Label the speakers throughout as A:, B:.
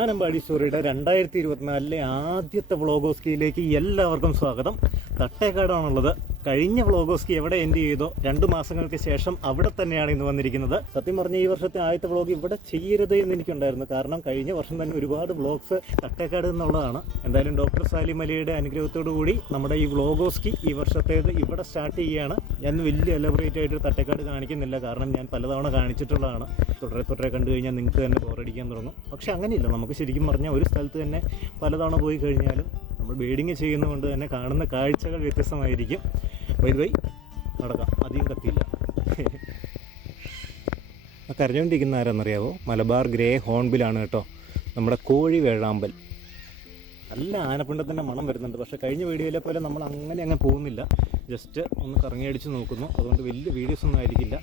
A: ആനമ്പാടി സ്റ്റോറിയുടെ രണ്ടായിരത്തി ഇരുപത്തിനാലിലെ ആദ്യത്തെ വ്ളോഗോസ്കിയിലേക്ക് എല്ലാവർക്കും സ്വാഗതം. തട്ടേക്കാടാണുള്ളത്. കഴിഞ്ഞ വ്ളോഗോസ്കി എവിടെ എൻഡ് ചെയ്തോ രണ്ടു മാസങ്ങൾക്ക് ശേഷം അവിടെ തന്നെയാണ് ഇന്ന് വന്നിരിക്കുന്നത്. സത്യം പറഞ്ഞ ഈ വർഷത്തെ ആദ്യത്തെ വ്ളോഗ് ഇവിടെ ചെയ്യരുത് എന്ന് എനിക്കുണ്ടായിരുന്നു. കാരണം കഴിഞ്ഞ വർഷം തന്നെ ഒരുപാട് വ്ളോഗ്സ് തട്ടേക്കാട് എന്നുള്ളതാണ്. എന്തായാലും ഡോക്ടർ സാലിം അലിയുടെ അനുഗ്രഹത്തോടു കൂടി നമ്മുടെ ഈ വ്ളോഗോസ്കി ഈ വർഷത്തേത് ഇവിടെ സ്റ്റാർട്ട് ചെയ്യുകയാണ്. ഞാൻ വലിയ എലബറേറ്റ് ആയിട്ട് തട്ടേക്കാട് കാണിക്കുന്നില്ല. കാരണം ഞാൻ പലതവണ കാണിച്ചിട്ടുള്ളതാണ്. തുടരെ തുടരെ കണ്ടു കഴിഞ്ഞാൽ നിങ്ങൾക്ക് തന്നെ ബോറടിക്കാൻ തുടങ്ങും. പക്ഷെ അങ്ങനെയില്ല. നമുക്ക് ശരിക്കും പറഞ്ഞാൽ ഒരു സ്ഥലത്ത് തന്നെ പലതവണ പോയി കഴിഞ്ഞാലും നമ്മൾ ബീഡിങ് ചെയ്യുന്നതുകൊണ്ട് തന്നെ കാണുന്ന കാഴ്ചകൾ വ്യത്യസ്തമായിരിക്കും. വൈ വൈ നടക്കാം. അധികം കത്തിയില്ല. ആ കരഞ്ഞുകൊണ്ടിരിക്കുന്ന ആരാന്നറിയാവോ? മലബാർ ഗ്രേ ഹോൺബിലാണ് കേട്ടോ. നമ്മുടെ കോഴി വേഴാമ്പൽ. നല്ല ആനപ്പിണ്ടത്തിന്റെ മണം വരുന്നുണ്ട്. പക്ഷേ കഴിഞ്ഞ വീഡിയോയിലെ പോലെ നമ്മൾ അങ്ങനെ അങ്ങ് പോകുന്നില്ല. ജസ്റ്റ് ഒന്ന് കറങ്ങിയടിച്ച് നോക്കുന്നു. അതുകൊണ്ട് വലിയ വീഡിയോസ് ഒന്നും ആയിരിക്കില്ല.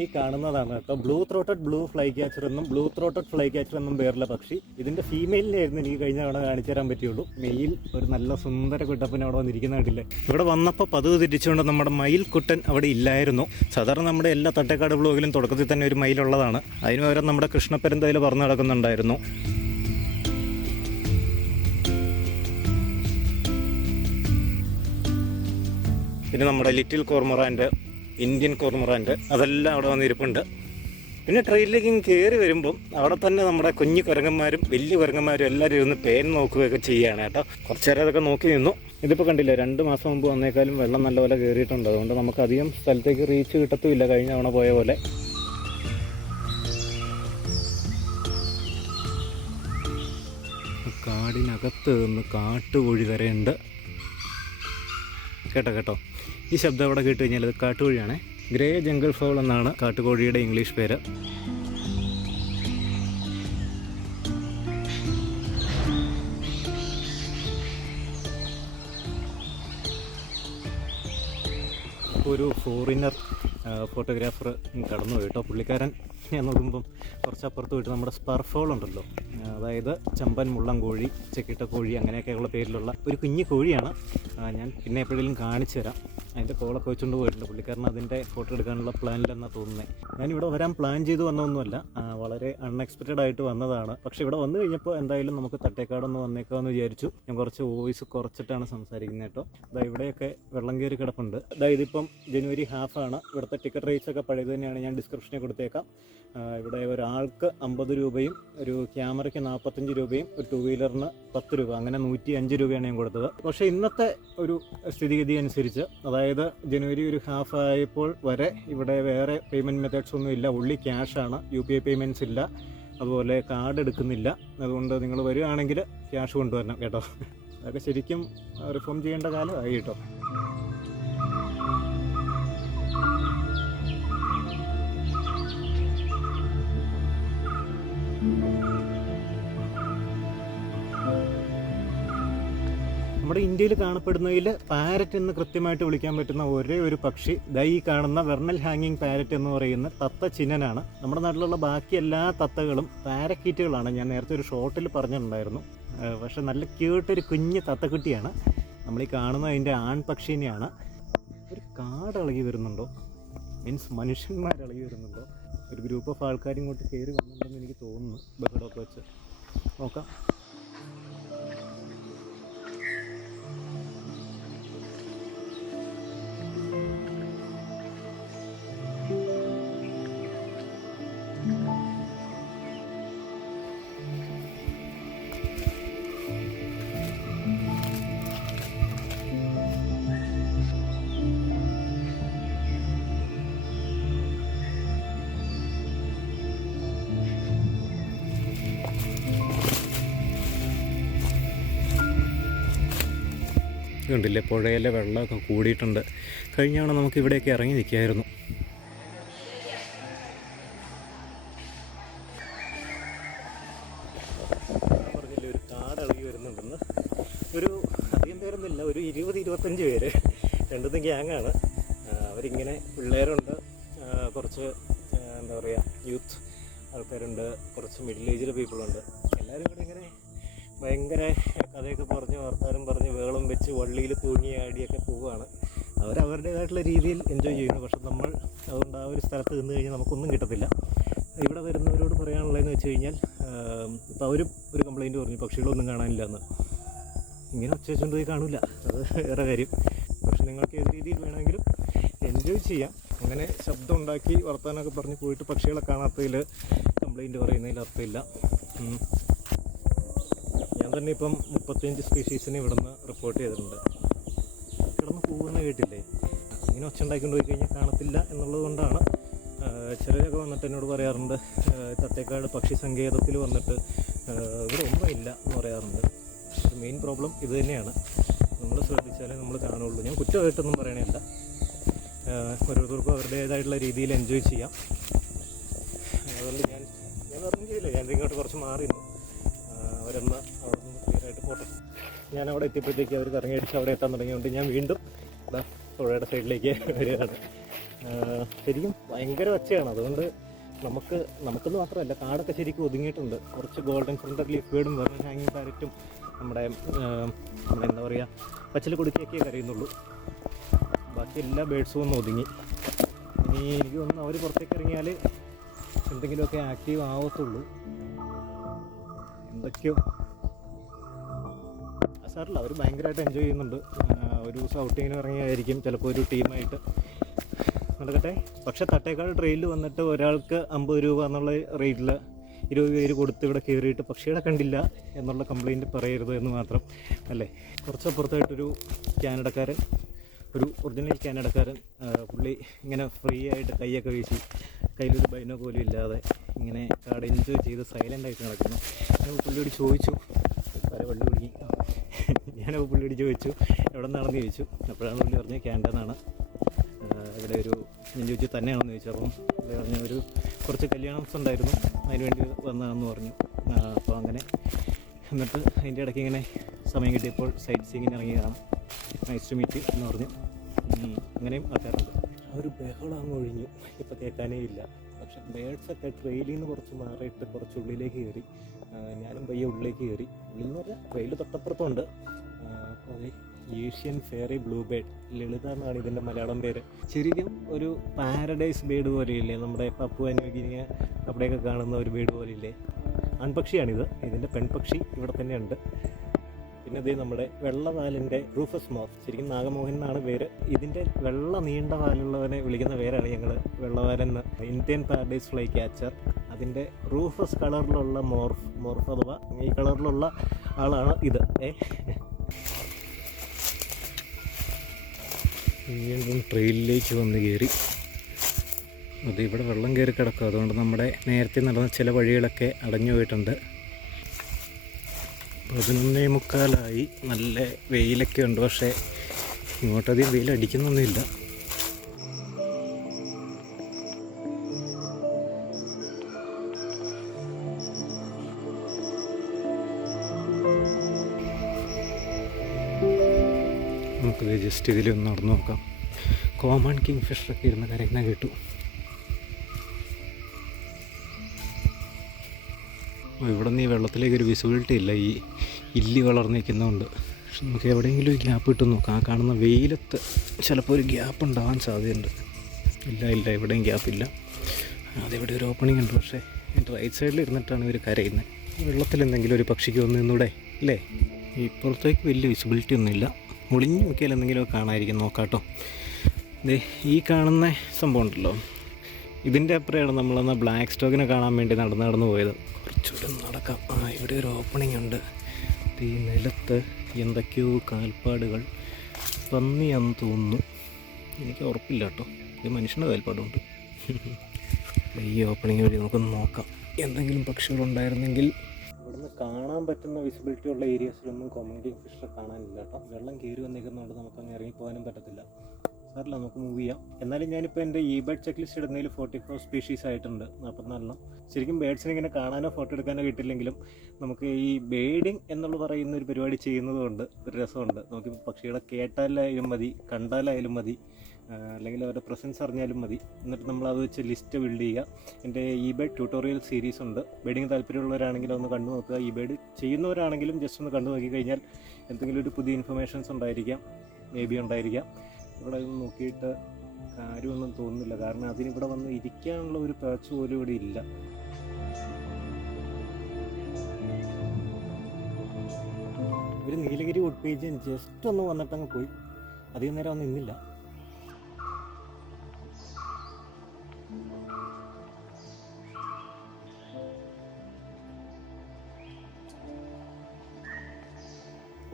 A: ഈ കാണുന്നതാണ് കേട്ടോ. Blue throated blue flycatcher എന്നും ബ്ലൂ ത്രോട്ടഡ് ഫ്ലൈ ക്യാച്ചർ എന്നും പേരുള്ള പക്ഷി. ഇതിന്റെ ഫീമെയിലിനായിരുന്നു എനിക്ക് കഴിഞ്ഞ തവണ കാണിച്ചു തരാൻ പറ്റുള്ളൂ മെയിൽ ഒരു നല്ല സുന്ദര കുട്ടപ്പൻ അവിടെ വന്നിരിക്കുന്ന കണ്ടില്ലേ? ഇവിടെ വന്നപ്പോൾ പതിവ് തിരിച്ചുകൊണ്ട് നമ്മുടെ മയിൽ കുട്ടൻ അവിടെ ഇല്ലായിരുന്നു. സാധാരണ നമ്മുടെ എല്ലാ തട്ടേക്കാട് ബ്ലോഗിലും തുടക്കത്തിൽ തന്നെ ഒരു മയിലുള്ളതാണ് അതിന് പകരം നമ്മുടെ കൃഷ്ണപ്പെരുന്തയിൽ പറഞ്ഞു നടക്കുന്നുണ്ടായിരുന്നു. പിന്നെ നമ്മുടെ ലിറ്റിൽ കോർമറാന്റെ ഇന്ത്യൻ കോർമറാന്റെ അതെല്ലാം അവിടെ വന്നിരിപ്പുണ്ട്. പിന്നെ ട്രെയിനിലേക്ക് കയറി വരുമ്പം അവിടെ തന്നെ നമ്മുടെ കുഞ്ഞു കുരങ്ങന്മാരും വലിയ കുരങ്ങന്മാരും എല്ലാവരും ഇരുന്ന് പേൻ നോക്കുകയൊക്കെ ചെയ്യുകയാണ് കേട്ടോ. കുറച്ച് നേരം അതൊക്കെ നോക്കി നിന്നു. ഇതിപ്പോൾ കണ്ടില്ല രണ്ട് മാസം മുമ്പ് വന്നേക്കാളും വെള്ളം നല്ലപോലെ കയറിയിട്ടുണ്ട് അതുകൊണ്ട് നമുക്ക് അധികം സ്ഥലത്തേക്ക് റീച്ച് കിട്ടത്തുമില്ല കഴിഞ്ഞ തവണ പോയ പോലെ. കാടിനകത്ത് നിന്ന് കാട്ടുകോഴി വരെയുണ്ട്. കേട്ടോ കേട്ടോ. ഈ ശബ്ദം അവിടെ കേട്ട് കഴിഞ്ഞാൽ അത് കാട്ടുകോഴിയാണ്. ഗ്രേ ജംഗിൾ ഫൗൾ എന്നാണ് കാട്ടുകോഴിയുടെ ഇംഗ്ലീഷ് പേര്. ഒരു ഫോറിനർ ഫോട്ടോഗ്രാഫർ കടന്നു കേട്ടോ പുള്ളിക്കാരൻ. ഞാൻ നോക്കുമ്പം കുറച്ചപ്പുറത്ത് പോയിട്ട് നമ്മുടെ സ്പർഫോൾ ഉണ്ടല്ലോ. അതായത് ചമ്പൻ മുള്ളം കോഴി ചെക്കിട്ട കോഴി അങ്ങനെയൊക്കെയുള്ള പേരിലുള്ള ഒരു കുഞ്ഞു കോഴിയാണ്. ഞാൻ പിന്നെ എപ്പോഴെങ്കിലും കാണിച്ചു തരാം അതിന്റെ കോളൊക്കെ വെച്ചുകൊണ്ട് പോയിട്ടുണ്ട്. പുള്ളിക്കാരൻ അതിന്റെ ഫോട്ടോ എടുക്കാനുള്ള പ്ലാനിലെന്നാണ് തോന്നുന്നത് ഞാനിവിടെ വരാൻ പ്ലാൻ ചെയ്ത് വന്നൊന്നുമല്ല. വളരെ അൺഎക്സ്പെക്റ്റഡ് ആയിട്ട് വന്നതാണ്. പക്ഷേ ഇവിടെ വന്നു കഴിഞ്ഞപ്പോൾ എന്തായാലും നമുക്ക് തട്ടേക്കാടൊന്ന് വന്നേക്കാമെന്ന് വിചാരിച്ചു. ഞാൻ കുറച്ച് വോയിസ് കുറച്ചിട്ടാണ് സംസാരിക്കുന്നത് കേട്ടോ. അതായത് ഇവിടെയൊക്കെ വെള്ളം കയറി കിടപ്പുണ്ട്. അതായത് ഇതിപ്പം ജനുവരി ഹാഫാണ് ഇവിടുത്തെ ടിക്കറ്റ് റേറ്റ്സ് ഒക്കെ പഴയത് തന്നെയാണ് ഞാൻ ഡിസ്ക്രിപ്ഷനിൽ കൊടുത്തേക്കാം. ഇവിടെ ഒരാൾക്ക് അമ്പത് രൂപയും ഒരു ക്യാമറയ്ക്ക് നാൽപ്പത്തഞ്ച് രൂപയും ഒരു ടു വീലറിന് പത്ത് രൂപ. അങ്ങനെ നൂറ്റി അഞ്ച് രൂപയാണ് ഞാൻ കൊടുത്തത്. പക്ഷേ ഇന്നത്തെ ഒരു സ്ഥിതിഗതി അനുസരിച്ച് അതായത് ജനുവരി ഒരു ഹാഫ് ആയപ്പോൾ വരെ ഇവിടെ വേറെ പേയ്മെന്റ് മെത്തേഡ്സ് ഒന്നും ഇല്ല. ഉള്ളി ക്യാഷാണ് യു പി ഐ പേയ്മെന്റ്സ് ഇല്ല. അതുപോലെ കാർഡ് എടുക്കുന്നില്ല. അതുകൊണ്ട് നിങ്ങൾ വരികയാണെങ്കിൽ ക്യാഷ് കൊണ്ടുവരണം കേട്ടോ. അതൊക്കെ ശരിക്കും റിഫോം ചെയ്യേണ്ട കാലമായി കേട്ടോ. ഇന്ത്യയിൽ കാണപ്പെടുന്നതിൽ പാരറ്റ് എന്ന് കൃത്യമായിട്ട് വിളിക്കാൻ പറ്റുന്ന ഒരേ ഒരു പക്ഷി. ദൈ കാണുന്ന വെർണൽ ഹാങ്ങിങ് പാരറ്റ് എന്ന് പറയുന്ന തത്ത ചിഹ്നനാണ് നമ്മുടെ നാട്ടിലുള്ള ബാക്കി എല്ലാ തത്തകളും പാരക്കീറ്റുകളാണ്. ഞാൻ നേരത്തെ ഒരു ഷോട്ടിൽ പറഞ്ഞിട്ടുണ്ടായിരുന്നു. പക്ഷേ പക്ഷെ നല്ല ക്യൂട്ടൊരു കുഞ്ഞ് തത്തക്കുട്ടിയാണ്. നമ്മൾ ഈ കാണുന്ന അതിന്റെ ആൺപക്ഷീനെയാണ് ഒരു കാട് ഇളകി വരുന്നുണ്ടോ? മീൻസ് മനുഷ്യന്മാർ ഇളകി വരുന്നുണ്ടോ? ഒരു ഗ്രൂപ്പ് ഓഫ് ആൾക്കാർ ഇങ്ങോട്ട് കയറി വന്നിട്ടുണ്ടെന്ന് എനിക്ക് തോന്നുന്നു. ബഹളമൊക്കെ വെച്ച്. നോക്കാം. കണ്ടില്ലേ? പുഴയിലെ വെള്ളമൊക്കെ കൂടിയിട്ടുണ്ട്. കഴിഞ്ഞ നമുക്ക് ഇവിടെയൊക്കെ ഇറങ്ങി നിൽക്കായിരുന്നു. തൂങ്ങി ആടിയൊക്കെ പോവുകയാണ്. അവർ അവരുടേതായിട്ടുള്ള രീതിയിൽ എൻജോയ് ചെയ്യുന്നു. പക്ഷെ നമ്മൾ അതുകൊണ്ട് ആ ഒരു സ്ഥലത്ത് നിന്ന് കഴിഞ്ഞാൽ നമുക്കൊന്നും കിട്ടത്തില്ല. ഇവിടെ വരുന്നവരോട് പറയാനുള്ളതെന്ന് വെച്ച് കഴിഞ്ഞാൽ ഇപ്പോൾ അവരും ഒരു കംപ്ലൈന്റ് പറഞ്ഞു പക്ഷികളൊന്നും കാണാനില്ല എന്ന് ഇങ്ങനെ ഒച്ച വെച്ചുകൊണ്ട് പോയി കാണില്ല അത് വേറെ കാര്യം. പക്ഷെ നിങ്ങൾക്ക് ഏത് രീതിയിൽ വേണമെങ്കിലും എൻജോയ് ചെയ്യാം. അങ്ങനെ ശബ്ദം ഉണ്ടാക്കി വർത്താനമൊക്കെ പറഞ്ഞ് പോയിട്ട് പക്ഷികളെ കാണാത്തതിൽ കംപ്ലൈന്റ് പറയുന്നതിൽ അർത്ഥമില്ല. ഞാൻ തന്നെ ഇപ്പം മുപ്പത്തിയഞ്ച് സ്പീഷീസിനെ ഇവിടുന്ന് റിപ്പോർട്ട് ചെയ്തിട്ടുണ്ട്. കേട്ടില്ലേ ഇങ്ങനെ ഒച്ച ഉണ്ടാക്കിക്കൊണ്ട് പോയി കഴിഞ്ഞാൽ കാണത്തില്ല എന്നുള്ളത് കൊണ്ടാണ്. ചിലരൊക്കെ വന്നിട്ട് എന്നോട് പറയാറുണ്ട് തത്തേക്കാട് പക്ഷി സങ്കേതത്തിൽ വന്നിട്ട് ഇവിടെ ഒന്നുമില്ല എന്ന് പറയാറുണ്ട്. മെയിൻ പ്രോബ്ലം ഇത് തന്നെയാണ്. നമ്മൾ ശ്രദ്ധിച്ചാലേ നമ്മൾ കാണുള്ളൂ ഞാൻ കുറ്റമായിട്ടൊന്നും പറയണില്ല ഓരോരുത്തർക്കും അവരുടേതായിട്ടുള്ള രീതിയിൽ എൻജോയ് ചെയ്യാം. അതുകൊണ്ട് ഞാൻ ഞാൻ പറഞ്ഞില്ല ഞാൻ ഇങ്ങോട്ട് കുറച്ച് മാറി അവരെന്നാൽ അവിടെ നിന്ന് ക്ലിയർ ആയിട്ട് പോട്ടെ. ഞാൻ അവിടെ എത്തിയപ്പോഴത്തേക്ക് അവർ കറങ്ങി അടിച്ച് അവിടെ എത്താൻ തുടങ്ങിയതുകൊണ്ട് ഞാൻ വീണ്ടും പുഴയുടെ സൈഡിലേക്ക് വരികയാണ്. ശരിക്കും ഭയങ്കര ഒച്ചയാണ്. അതുകൊണ്ട് നമുക്ക് നമുക്കെന്ന് മാത്രമല്ല കാടൊക്കെ ശരിക്കും ഒതുങ്ങിയിട്ടുണ്ട്. കുറച്ച് ഗോൾഡൻ ഫ്രണ്ടഡ് ലീഫ് വീടും വെറും ഹാങ്ങിങ് പാരറ്റും നമ്മുടെ നമ്മുടെ എന്താ പറയുക പച്ചിൽ കൊടുക്കിയൊക്കെ കരയുന്നുള്ളൂ. ബാക്കി എല്ലാ ബേഡ്സും ഒന്ന് ഒതുങ്ങി. ഇനി എനിക്ക് തോന്നുന്നു അവർ പുറത്തേക്ക് ഇറങ്ങിയാൽ എന്തെങ്കിലുമൊക്കെ ആക്റ്റീവ് ആവത്തുള്ളൂ. എന്തൊക്കെയോ. സാറില്ല അവർ ഭയങ്കരമായിട്ട് എൻജോയ് ചെയ്യുന്നുണ്ട്. ഒരു ദിവസം ഔട്ടിങ്ങിന് ഇറങ്ങിയായിരിക്കും. ചിലപ്പോൾ ഒരു ടീമായിട്ട് നടക്കട്ടെ? പക്ഷേ തട്ടേക്കാട് ട്രെയിനിൽ വന്നിട്ട് ഒരാൾക്ക് അമ്പത് രൂപ എന്നുള്ള റേറ്റിൽ ഇരുപത് പേര് കൊടുത്ത് ഇവിടെ കയറിയിട്ട് പക്ഷികളെ കണ്ടില്ല എന്നുള്ള കംപ്ലൈന്റ് പറയരുത് എന്ന് മാത്രം. അല്ലേ? കുറച്ചപ്പുറത്തായിട്ടൊരു കാനഡക്കാരൻ ഒരു ഒറിജിനൽ കാനഡക്കാരൻ പുള്ളി ഇങ്ങനെ ഫ്രീ ആയിട്ട് കൈയൊക്കെ വീശി കയ്യിലൊരു ബൈനോ പോലും ഇല്ലാതെ ഇങ്ങനെ കാട് എൻജോയ് ചെയ്ത് സൈലന്റ് ആയിട്ട് നടക്കുന്നു. ഞാൻ പുള്ളിയോട് ചോദിച്ചു പല വെള്ളി കുടുങ്ങി ഞാനപ്പോൾ പുള്ളിയോട് ചോദിച്ചു എവിടെ നിന്നാണെന്ന് ചോദിച്ചു? അപ്പോഴാണ് പുള്ളി പറഞ്ഞത് ക്യാൻഡെന്നാണ് ഇവിടെ ഒരു ഞാൻ ചോദിച്ചു തന്നെയാണെന്ന് ചോദിച്ചു. അപ്പം പുള്ളി പറഞ്ഞു ഒരു കുറച്ച് കല്യാണംസ് ഉണ്ടായിരുന്നു അതിനുവേണ്ടി വന്നതാണെന്ന് പറഞ്ഞു. അപ്പോൾ അങ്ങനെ എന്നിട്ട് അതിന്റെ ഇടയ്ക്ക് ഇങ്ങനെ സമയം കിട്ടിയപ്പോൾ സൈറ്റ് സീങ്ങിന് ഇറങ്ങിയതാണ് നൈസ് ടു മീറ്റ് എന്ന് പറഞ്ഞു. അങ്ങനെയും ആക്കാറുണ്ട്. ആ ഒരു ബഹളം അങ്ങ് ഒഴിഞ്ഞു. ഇപ്പോൾ കേൾക്കാനേ ഇല്ല. പക്ഷെ ബേഡ്സൊക്കെ ട്രെയിലിൽ നിന്ന് കുറച്ച് മാറിയിട്ട് കുറച്ച് ഉള്ളിലേക്ക് കയറി. ഞാനും പയ്യെ ഉള്ളിലേക്ക് കയറി. ഉള്ളിൽ എന്ന് പറഞ്ഞാൽ ട്രെയിൽ തൊട്ടപ്പുറത്തുണ്ട്. അത് യൂഷ്യൻ ഫെയറി ബ്ലൂ ബേഡ് ലളിത എന്നാണ് ഇതിന്റെ മലയാളം പേര്. ശരിക്കും ഒരു പാരഡൈസ് ബേഡ് പോലെയില്ലേ നമ്മുടെ പപ്പു അനുഗിനിയ അവിടെയൊക്കെ കാണുന്ന ഒരു ബേഡ് പോലെയില്ലേ? ആൺപക്ഷിയാണിത്. ഇതിന്റെ പെൺപക്ഷി ഇവിടെ തന്നെയുണ്ട്. പിന്നെ ഇത് നമ്മുടെ വെള്ളവാലിന്റെ റൂഫസ് മോഫ് ശരിക്കും നാഗമോഹൻ എന്നാണ് പേര്. ഇതിന്റെ വെള്ള നീണ്ട വാലുള്ളവനെ വിളിക്കുന്ന പേരാണ് ഞങ്ങൾ വെള്ളവാലെന്ന് ഇന്ത്യൻ പാരഡൈസ് ഫ്ലൈ ക്യാച്ചർ അതിന്റെ റൂഫസ് കളറിലുള്ള മോർഫ് മോർഫ് അഥവാ ഈ കളറിലുള്ള ആളാണ് ഇത്. ഏ? വീണ്ടും ട്രെയിലിലേക്ക് വന്ന് കയറി. അത് ഇവിടെ വെള്ളം കയറി കിടക്കും. അതുകൊണ്ട് നമ്മുടെ നേരത്തെ നടന്ന ചില വഴികളൊക്കെ അടഞ്ഞു പോയിട്ടുണ്ട്. പതിനൊന്നേ മുക്കാലായി. നല്ല വെയിലൊക്കെ ഉണ്ട്. പക്ഷേ ഇങ്ങോട്ടധികം വെയിൽ നമുക്കത് ജസ്റ്റ് ഇതിലൊന്ന് നടന്നു നോക്കാം. കോമൺ കിങ് ഫിഷറൊക്കെ ഇരുന്ന് കരയുന്ന കേട്ടു. ഇവിടെ നിന്ന് ഈ വെള്ളത്തിലേക്ക് ഒരു വിസിബിലിറ്റി ഇല്ല. ഈ ഇല്ലി വളർന്നു നിൽക്കുന്നതുകൊണ്ട് പക്ഷെ നമുക്ക് എവിടെയെങ്കിലും ഒരു ഗ്യാപ്പ് ഇട്ട് നോക്കാം. ആ കാണുന്ന വെയിലത്ത് ചിലപ്പോൾ ഒരു ഗ്യാപ്പ് ഉണ്ടാവാൻ സാധ്യതയുണ്ട്. ഇല്ല ഇല്ല എവിടെയും ഗ്യാപ്പില്ല അതെവിടെ ഒരു ഓപ്പണിംഗ് ഉണ്ട്. പക്ഷേ എന്റെ റൈറ്റ് സൈഡിൽ ഇരുന്നിട്ടാണ് ഇവർ കരയുന്നത് വെള്ളത്തിൽ എന്തെങ്കിലും ഒരു പക്ഷിക്ക് വന്ന് നിന്നൂടെ അല്ലേ ഇപ്പുറത്തേക്ക് വലിയ വിസിബിലിറ്റി ഒന്നുമില്ല. ഒളിഞ്ഞു നോക്കിയാൽ എന്തെങ്കിലുമൊക്കെ കാണാതിരിക്കും നോക്കാട്ടോ. ദേ ഈ കാണുന്ന സംഭവം ഉണ്ടല്ലോ. ഇതിന്റെ അപ്പുറമാണ് നമ്മളെന്ന ബ്ലാക്ക് സ്റ്റോക്കിനെ കാണാൻ വേണ്ടി നടന്ന് നടന്ന് പോയത്. കുറച്ചുകൂടെ നടക്കാം. ആ ഇവിടെ ഒരു ഓപ്പണിംഗ് ഉണ്ട്. ഈ നിലത്ത് എന്തൊക്കെയോ കാൽപ്പാടുകൾ പന്നിയാന്ന് തോന്നുന്നു. എനിക്ക് ഉറപ്പില്ല കേട്ടോ. ഇത് മനുഷ്യന്റെ കാൽപ്പാടുണ്ട്. ഈ ഓപ്പണിംഗ് വഴി നമുക്കൊന്ന് നോക്കാം. എന്തെങ്കിലും പക്ഷികളുണ്ടായിരുന്നെങ്കിൽ ഇവിടുന്ന് കാണാൻ പറ്റുന്ന വിസിബിലിറ്റി ഉള്ള ഏരിയസിലൊന്നും കോമൺ ഫിഷറെ കാണാനില്ല കേട്ടോ. വെള്ളം കയറി വന്നിരിക്കുന്നതുകൊണ്ട് നമുക്കങ്ങ് ഇറങ്ങി പോകാനും പറ്റത്തില്ല. സാറില്ല നമുക്ക് മൂവ് ചെയ്യാം. എന്നാലും ഞാനിപ്പോൾ എന്റെ ഇ ബേഡ് ചെക്ക് ലിസ്റ്റ് ഇടുന്നതിൽ ഫോർട്ടി ഫോർ സ്പീഷീസ് ആയിട്ടുണ്ട് നാൽപ്പത്തിനാലെണ്ണം ശരിക്കും ബേഡ്സിനെ ഇങ്ങനെ കാണാനോ ഫോട്ടോ എടുക്കാനോ കിട്ടില്ലെങ്കിലും നമുക്ക് ഈ ബേഡിങ് എന്നുള്ള പറയുന്ന ഒരു പരിപാടി ചെയ്യുന്നതുകൊണ്ട് ഒരു രസമുണ്ട്. നമുക്ക് പക്ഷികളെ കേട്ടാലായാലും മതി കണ്ടാലായാലും മതി. അല്ലെങ്കിൽ അവരുടെ പ്രസൻസ് അറിഞ്ഞാലും മതി. എന്നിട്ട് നമ്മൾ അത് വെച്ച് ലിസ്റ്റ് ബിൽഡ് ചെയ്യുക. എന്റെ ഇ ബേഡ് ട്യൂട്ടോറിയൽ സീരീസ് ഉണ്ട്. ബേഡിങ് താല്പര്യമുള്ളവരാണെങ്കിൽ ഒന്ന് കണ്ടു നോക്കുക. ഇ ബേഡ് ചെയ്യുന്നവരാണെങ്കിലും ജസ്റ്റ് ഒന്ന് കണ്ടു നോക്കി കഴിഞ്ഞാൽ എന്തെങ്കിലും ഒരു പുതിയ ഇൻഫർമേഷൻസ് ഉണ്ടായിരിക്കാം. മേ ബി ഉണ്ടായിരിക്കാം. ഇവിടെ നോക്കിയിട്ട് കാര്യമൊന്നും തോന്നുന്നില്ല. കാരണം അതിനിവിടെ വന്ന് ഇരിക്കാനുള്ള ഒരു പേച്ച് പോലും ഇവിടെ ഇല്ല. ഒരു നീലഗിരി വുഡ് പേജ് ജസ്റ്റ് ഒന്ന് വന്നിട്ടങ്ങ് പോയി. അധികം നേരം ഒന്നും നിന്നില്ല.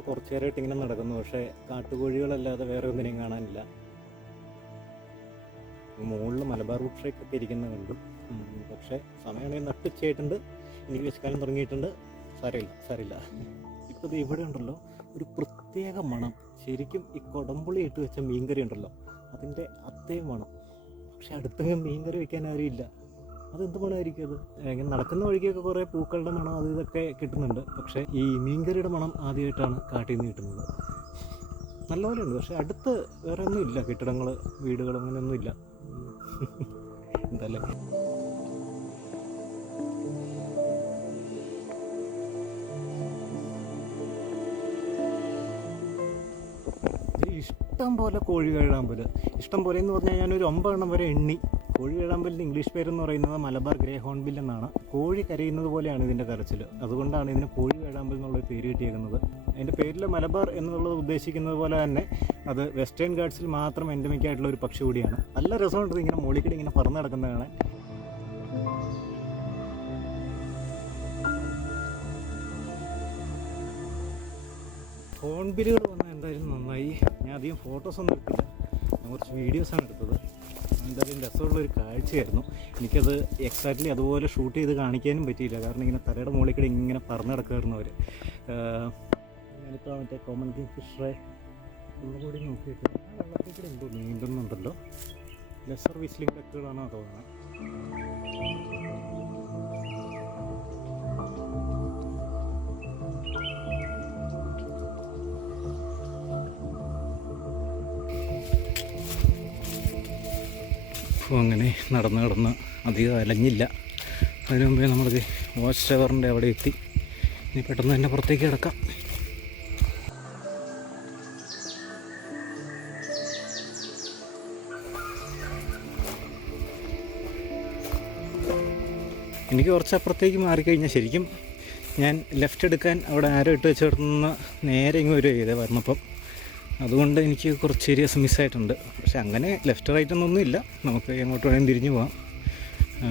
A: കുറച്ച് നേരമായിട്ട് ഇങ്ങനെ നടക്കുന്നു. പക്ഷേ കാട്ടുകോഴികളല്ലാതെ വേറെ ഒന്നിനെയും കാണാനില്ല. മുകളിൽ മലബാർ വൃക്ഷമൊക്കെ ഇരിക്കുന്ന കണ്ടു. പക്ഷെ സമയമാണെങ്കിൽ നട്ടുച്ചയായിട്ടുണ്ട്. എനിക്ക് വിശക്കാലം തുടങ്ങിയിട്ടുണ്ട്. സാരമില്ല സാരമില്ല. ഇപ്പോൾ ഇവിടെ ഉണ്ടല്ലോ ഒരു പ്രത്യേക മണം. ശരിക്കും ഈ കൊടമ്പുളി ഇട്ട് വെച്ച മീൻകറി ഉണ്ടല്ലോ. അതിന്റെ അതേ മണം. പക്ഷെ അടുത്തെങ്കിലും മീൻകറി വെക്കാൻ ആരും ഇല്ല അതെന്ത് മണമായിരിക്കും അത്? ഇങ്ങനെ നടക്കുന്ന വഴിക്കൊക്കെ കുറേ പൂക്കളുടെ മണം അത് ഇതൊക്കെ കിട്ടുന്നുണ്ട്. പക്ഷേ ഈ മീൻകറിയുടെ മണം ആദ്യമായിട്ടാണ് കാട്ടിൽ നിന്ന് കിട്ടുന്നത്. നല്ലപോലെ ഉണ്ട്. പക്ഷെ അടുത്ത് വേറെ ഒന്നും ഇല്ല. കെട്ടിടങ്ങൾ വീടുകൾ അങ്ങനെയൊന്നും ഇല്ല. എന്തല്ലേ ഇഷ്ടം പോലെ കോഴി പോലെ ഇഷ്ടം പോലെ എന്ന് പറഞ്ഞാൽ ഞാനൊരു ഒമ്പതെണ്ണം വരെ എണ്ണി. കോഴി കഴിയാമ്പലിന്റെ ഇംഗ്ലീഷ് പേരെന്ന് പറയുന്നത് മലബാർ ഗ്രേ ഹോൺബിൽ എന്നാണ്. കോഴി കരയുന്നത് പോലെയാണ് ഇതിന്റെ കരച്ചിൽ അതുകൊണ്ടാണ് ഇതിന് കോഴി കഴിയാമ്പൽ എന്നുള്ള പേര് കിട്ടിയേക്കുന്നത്. അതിന്റെ പേരിൽ മലബാർ എന്നുള്ളത് ഉദ്ദേശിക്കുന്നത് പോലെ തന്നെ അത് വെസ്റ്റേൺ ഗാർഡ്സിൽ മാത്രം എൻഡമിക് ആയിട്ടുള്ള ഒരു പക്ഷി കൂടിയാണ്. നല്ല രസമുണ്ട് ഇങ്ങനെ മോളിക്കടി ഇങ്ങനെ പറന്ന് കിടക്കുന്നത് കാണാൻ. വന്നാൽ എന്തായാലും നന്നായി. ഞാൻ അധികം ഫോട്ടോസ് ഒന്നും എടുത്തില്ല. ഞാൻ കുറച്ച് വീഡിയോസാണ് എടുത്തത്. എന്തായാലും രസമുള്ളൊരു കാഴ്ചയായിരുന്നു. എനിക്കത് എക്സാക്ട്ലി അതുപോലെ ഷൂട്ട് ചെയ്ത് കാണിക്കാനും പറ്റിയില്ല. കാരണം ഇങ്ങനെ തലയുടെ മുകളിൽ കൂടി ഇങ്ങനെ പറന്ന് നടക്കുമായിരുന്നു അവർ ഞാനിപ്പോൾ മറ്റേ കോമൺ കിങ് ഫിഷറെ ഉള്ള കൂടി നോക്കിയിട്ട് ആ വെള്ളത്തിൽ കൂടി എന്തോ നീന്തുന്നുണ്ടല്ലോ. ലെസർ വിസ്ലിംഗ് ഡക്കുകളാണോ തോന്നുന്നത് അപ്പോൾ അങ്ങനെ നടന്ന് നടന്ന് അധികം അലഞ്ഞില്ല. അതിനു മുമ്പേ നമ്മളിത് വാച്ച് ടവറിന്റെ അവിടെ എത്തി. ഇനി പെട്ടെന്ന് തന്നെ പുറത്തേക്ക് കിടക്കാം. എനിക്ക് കുറച്ച് അപ്പുറത്തേക്ക് മാറിക്കഴിഞ്ഞാൽ ശരിക്കും ഞാൻ ലെഫ്റ്റ് എടുക്കാൻ അവിടെ ആരോ ഇട്ട് വെച്ചിടത്തുനിന്ന് നേരെ ഇങ്ങ് വരിക ചെയ്തേ വരണപ്പം അതുകൊണ്ട് എനിക്ക് കുറച്ച് ഏരിയസ് മിസ്സായിട്ടുണ്ട് പക്ഷെ അങ്ങനെ ലെഫ്റ്റ് റൈറ്റ് ഒന്നും ഇല്ല. നമുക്ക് എങ്ങോട്ട് വേണമെങ്കിലും തിരിഞ്ഞു പോകാം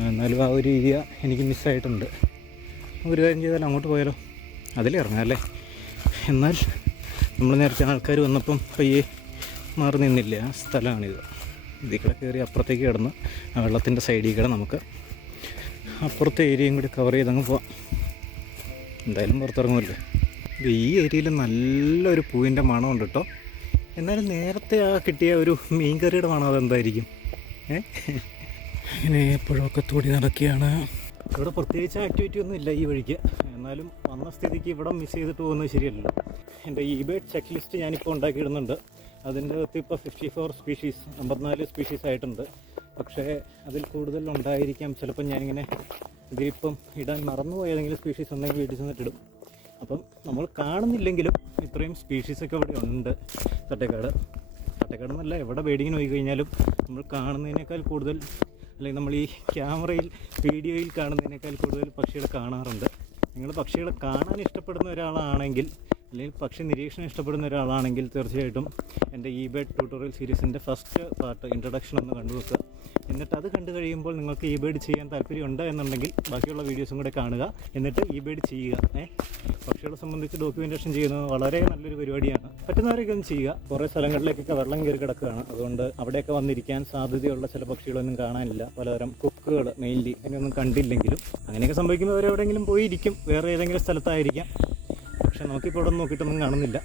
A: എന്നാലും ആ ഒരു ഏരിയ എനിക്ക് മിസ്സായിട്ടുണ്ട് ഒരു കാര്യം ചെയ്താൽ അങ്ങോട്ട് പോയാലോ? അതിലേ ഇറങ്ങാം അല്ലേ? എന്നാൽ നമ്മൾ നേരത്തെ ആൾക്കാർ വന്നപ്പം പയ്യെ മാറി നിന്നില്ല. ആ സ്ഥലമാണിത്. ഇതിൽ കയറി അപ്പുറത്തേക്ക് കിടന്ന് ആ വെള്ളത്തിന്റെ സൈഡിൽ കൂടെ നമുക്ക് അപ്പുറത്തെ ഏരിയയും കൂടി കവർ ചെയ്തങ്ങ് പോവാം. എന്തായാലും പുറത്തിറങ്ങുമല്ലേ. ഈ ഏരിയയിൽ നല്ലൊരു പൂവിന്റെ മണമുണ്ട് കേട്ടോ. എന്നാലും നേരത്തെ ആ കിട്ടിയ ഒരു മീൻകറിയുടെ മണം അതെന്തായിരിക്കും? ഏ? ഇങ്ങനെ എപ്പോഴൊക്കെ തൂടി നടക്കുകയാണ്. ഇവിടെ പ്രത്യേകിച്ച് ആക്ടിവിറ്റി ഒന്നും ഇല്ല ഈ വഴിക്ക്. എന്നാലും വന്ന സ്ഥിതിക്ക് ഇവിടെ മിസ് ചെയ്തിട്ട് പോകുന്നത് ശരിയല്ലല്ലോ. എന്റെ ഈ ബേഡ് ചെക്ക് ലിസ്റ്റ് ഞാനിപ്പോൾ ഉണ്ടാക്കിയിടുന്നുണ്ട്. അതിന്റെ അകത്ത് ഇപ്പോൾ ഫിഫ്റ്റി ഫോർ സ്പീഷീസ് അമ്പത്തിനാല് സ്പീഷീസ് ആയിട്ടുണ്ട്. പക്ഷേ അതിൽ കൂടുതൽ ഉണ്ടായിരിക്കാം. ചിലപ്പോൾ ഞാനിങ്ങനെ ഇതിലിപ്പം ഇടാൻ മറന്നുപോയ ഏതെങ്കിലും സ്പീഷീസ് ഉണ്ടെങ്കിൽ വീട്ടിൽ ചെന്നിട്ട് ഇടും അപ്പം നമ്മൾ കാണുന്നില്ലെങ്കിലും ഇത്രയും സ്പീഷീസൊക്കെ ഇവിടെ ഉണ്ട്. തട്ടേക്കാട്. തട്ടേക്കാട് എന്നല്ല എവിടെ ബേഡിങ്ങിന് പോയി കഴിഞ്ഞാലും നമ്മൾ കാണുന്നതിനേക്കാൾ കൂടുതൽ അല്ലെങ്കിൽ നമ്മൾ ഈ ക്യാമറയിൽ വീഡിയോയിൽ കാണുന്നതിനേക്കാൾ കൂടുതൽ പക്ഷികളെ കാണാറുണ്ട്. നിങ്ങൾ പക്ഷികളെ കാണാൻ ഇഷ്ടപ്പെടുന്ന ഒരാളാണെങ്കിൽ അല്ലെങ്കിൽ പക്ഷി നിരീക്ഷണം ഇഷ്ടപ്പെടുന്ന ഒരാളാണെങ്കിൽ തീർച്ചയായിട്ടും എന്റെ ഈ ബേഡ് ട്യൂട്ടോറിയൽ സീരീസിന്റെ ഫസ്റ്റ് പാർട്ട് ഇൻട്രൊഡക്ഷൻ ഒന്ന് കണ്ടു വെക്കുക എന്നിട്ട് അത് കണ്ടു കഴിയുമ്പോൾ നിങ്ങൾക്ക് ഈ ബേഡ് ചെയ്യാൻ താല്പര്യമുണ്ട് എന്നുണ്ടെങ്കിൽ ബാക്കിയുള്ള വീഡിയോസും കൂടെ കാണുക. എന്നിട്ട് ഈ ബേഡ് ചെയ്യുക. ഏ? പക്ഷികളെ സംബന്ധിച്ച് ഡോക്യുമെന്റേഷൻ ചെയ്യുന്നത് വളരെ നല്ലൊരു പരിപാടിയാണ്. പറ്റുന്നവരൊക്കെ ഒന്ന് ചെയ്യുക. കുറേ സ്ഥലങ്ങളിലേക്കൊക്കെ വെള്ളം കയറി കിടക്കുകയാണ്. അതുകൊണ്ട് അവിടെയൊക്കെ വന്നിരിക്കാൻ സാധ്യതയുള്ള ചില പക്ഷികളൊന്നും കാണാനില്ല. പലതരം കൊക്കുകൾ മെയിൻലി അതിനൊന്നും കണ്ടില്ലെങ്കിലും അങ്ങനെയൊക്കെ സംഭവിക്കുന്നവർ എവിടെയെങ്കിലും പോയിരിക്കും. വേറെ ഏതെങ്കിലും സ്ഥലത്തായിരിക്കാം. പക്ഷെ നമുക്കിപ്പോൾ ഇവിടെ നോക്കിയിട്ടൊന്നും കാണുന്നില്ല.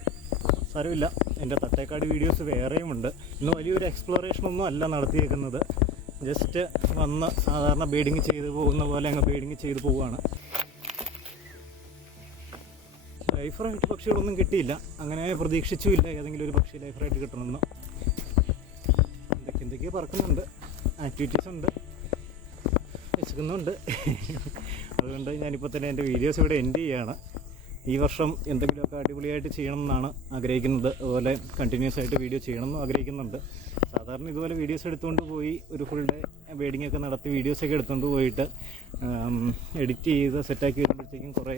A: സാരമില്ല. എന്റെ തട്ടേക്കാട് വീഡിയോസ് വേറെയുമുണ്ട്. ഇന്ന് വലിയൊരു എക്സ്പ്ലോറേഷൻ ഒന്നും അല്ല നടത്തിയേക്കുന്നത്. ജസ്റ്റ് വന്ന് സാധാരണ ബീഡിങ് ചെയ്ത് പോകുന്ന പോലെ അങ്ങ് ബീഡിങ് ചെയ്ത് പോവുകയാണ്. ലൈഫറായിട്ട് പക്ഷികളൊന്നും കിട്ടിയില്ല. അങ്ങനെ പ്രതീക്ഷിച്ചുമില്ല ഏതെങ്കിലും ഒരു പക്ഷി ലൈഫറായിട്ട് കിട്ടണമെന്ന്. എന്തൊക്കെ എന്തൊക്കെയോ പറക്കുന്നുണ്ട്. ആക്ടിവിറ്റീസ് ഉണ്ട്. വിശക്കുന്നുണ്ട്. അതുകൊണ്ട് ഞാനിപ്പോൾ തന്നെ എന്റെ വീഡിയോസ് ഇവിടെ എൻഡ് ചെയ്യുകയാണ് ഈ വർഷം എന്തെങ്കിലുമൊക്കെ അടിപൊളിയായിട്ട് ചെയ്യണം എന്നാണ് ആഗ്രഹിക്കുന്നത്. അതുപോലെ കണ്ടിന്യൂസ് ആയിട്ട് വീഡിയോ ചെയ്യണം എന്ന് ആഗ്രഹിക്കുന്നുണ്ട്. സാധാരണ ഇതുപോലെ വീഡിയോസ് എടുത്തുകൊണ്ട് പോയി ഒരു ഫുൾ ഡേ വെഡിങ് ഒക്കെ നടത്തി വീഡിയോസൊക്കെ എടുത്തുകൊണ്ട് പോയിട്ട് എഡിറ്റ് ചെയ്ത് സെറ്റാക്കി വരുമ്പോഴത്തേക്കും കുറേ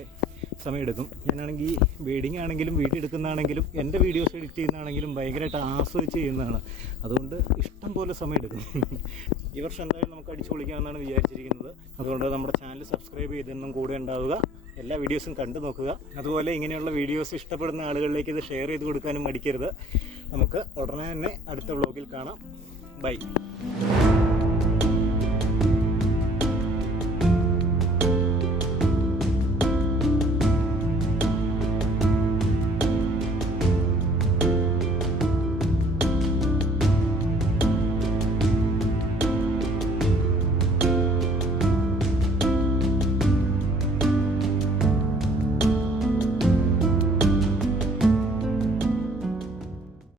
A: സമയമെടുക്കും. ഞാനാണെങ്കിൽ വെഡിങ് ആണെങ്കിലും വീഡിയോ എടുക്കുന്നതാണെങ്കിലും എന്റെ വീഡിയോസ് എഡിറ്റ് ചെയ്യുന്നതാണെങ്കിലും ഭയങ്കരമായിട്ട് ആസ്വദിച്ച് ചെയ്യുന്നതാണ്. അതുകൊണ്ട് ഇഷ്ടം പോലെ സമയമെടുക്കും. ഈ വർഷം എന്തായാലും നമുക്ക് അടിച്ചു പൊളിക്കാമെന്നാണ് വിചാരിച്ചിരിക്കുന്നത്. അതുകൊണ്ട് നമ്മുടെ ചാനൽ സബ്സ്ക്രൈബ് ചെയ്തെന്നും കൂടെ ഉണ്ടാവുക. എല്ലാ വീഡിയോസും കണ്ടു നോക്കുക. അതുപോലെ ഇങ്ങനെയുള്ള വീഡിയോസ് ഇഷ്ടപ്പെടുന്ന ആളുകളിലേക്ക് ഇത് ഷെയർ ചെയ്ത് കൊടുക്കാനും മടിക്കരുത്. നമുക്ക് ഉടനെ തന്നെ അടുത്ത വ്ളോഗിൽ കാണാം. ബൈ